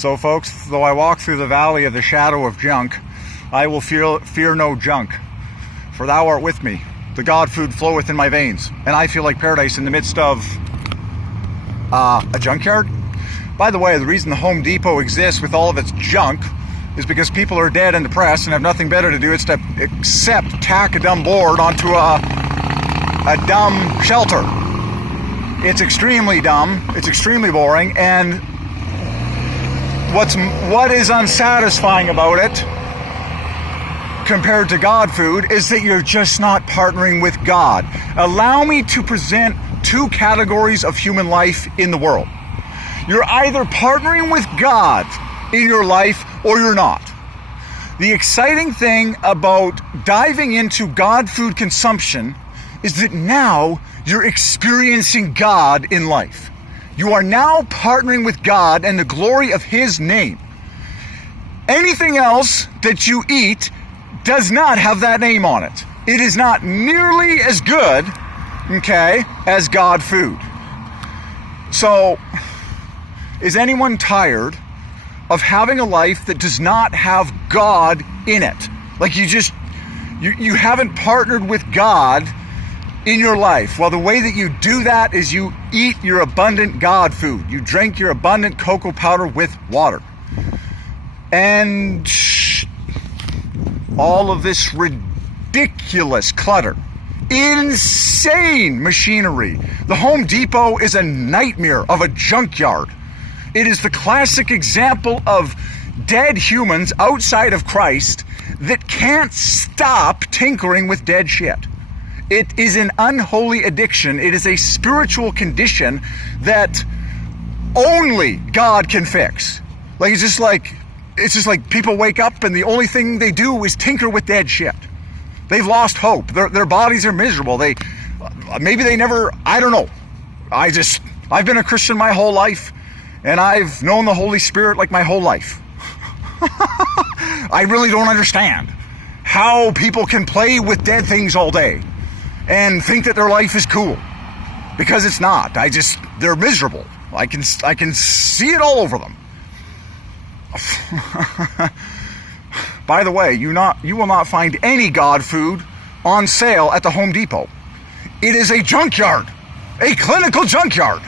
So folks, though I walk through the valley of the shadow of junk, I will fear no junk. For thou art with me. The God food floweth in my veins. And I feel like paradise in the midst of a junkyard. By the way, the reason the Home Depot exists with all of its junk is because people are dead and depressed and have nothing better to do except tack a dumb board onto a dumb shelter. It's extremely dumb, it's extremely boring, and what is unsatisfying about it compared to God food is that you're just not partnering with God. Allow me to present two categories of human life in the world. You're either partnering with God in your life or you're not. The exciting thing about diving into God food consumption is that now you're experiencing God in life. You are now partnering with God and the glory of His name. Anything else that you eat does not have that name on it. It is not nearly as good, okay, as God food. So, is anyone tired of having a life that does not have God in it? Like you haven't partnered with God in your life. Well, the way that you do that is you eat your abundant God food. You drink your abundant cocoa powder with water. And all of this ridiculous clutter, insane machinery. The Home Depot is a nightmare of a junkyard. It is the classic example of dead humans outside of Christ that can't stop tinkering with dead shit. It is an unholy addiction. It is a spiritual condition that only God can fix. Like it's just like people wake up and the only thing they do is tinker with dead shit. They've lost hope. Their bodies are miserable. Maybe they never, I don't know. I've been a Christian my whole life, and I've known the Holy Spirit like my whole life. I really don't understand how people can play with dead things all day and think that their life is cool, because it's not. They're miserable. I can see it all over them. By the way, you will not find any God food on sale at the Home Depot. It is a junkyard, a clinical junkyard.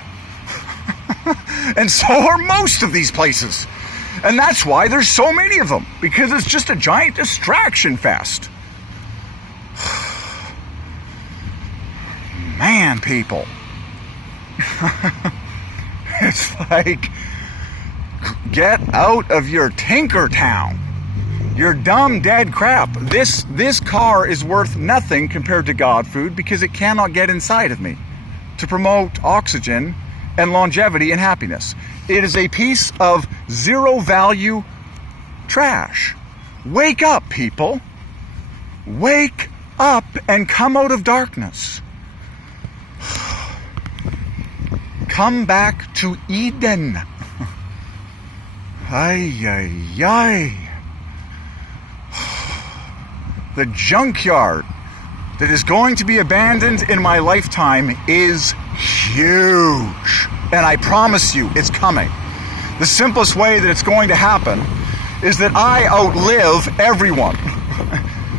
And so are most of these places. And that's why there's so many of them, because it's just a giant distraction fest. Man, people. It's like, get out of your tinker town. Your dumb dead crap. This car is worth nothing compared to God food because it cannot get inside of me to promote oxygen and longevity and happiness. It is a piece of zero value trash. Wake up, people. Wake up and come out of darkness. Come back to Eden. Ay, ay, ay. The junkyard that is going to be abandoned in my lifetime is huge. And I promise you, it's coming. The simplest way that it's going to happen is that I outlive everyone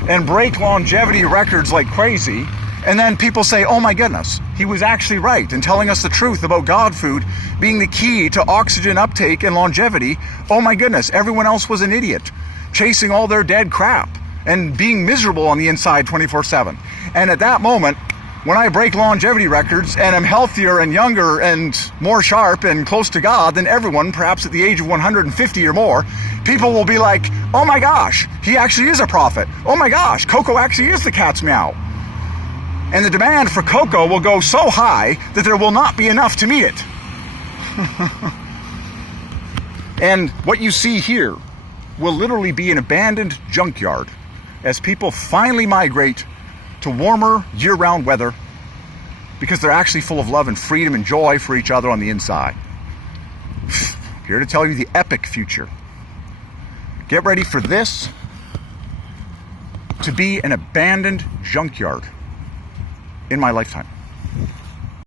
and break longevity records like crazy. And then people say, oh my goodness, he was actually right in telling us the truth about God food being the key to oxygen uptake and longevity. Oh my goodness, everyone else was an idiot, chasing all their dead crap and being miserable on the inside 24/7. And at that moment, when I break longevity records and am healthier and younger and more sharp and close to God than everyone, perhaps at the age of 150 or more, people will be like, oh my gosh, he actually is a prophet. Oh my gosh, Coco actually is the cat's meow. And the demand for cocoa will go so high that there will not be enough to meet it. And what you see here will literally be an abandoned junkyard as people finally migrate to warmer year-round weather because they're actually full of love and freedom and joy for each other on the inside. I'm here to tell you the epic future. Get ready for this to be an abandoned junkyard in my lifetime.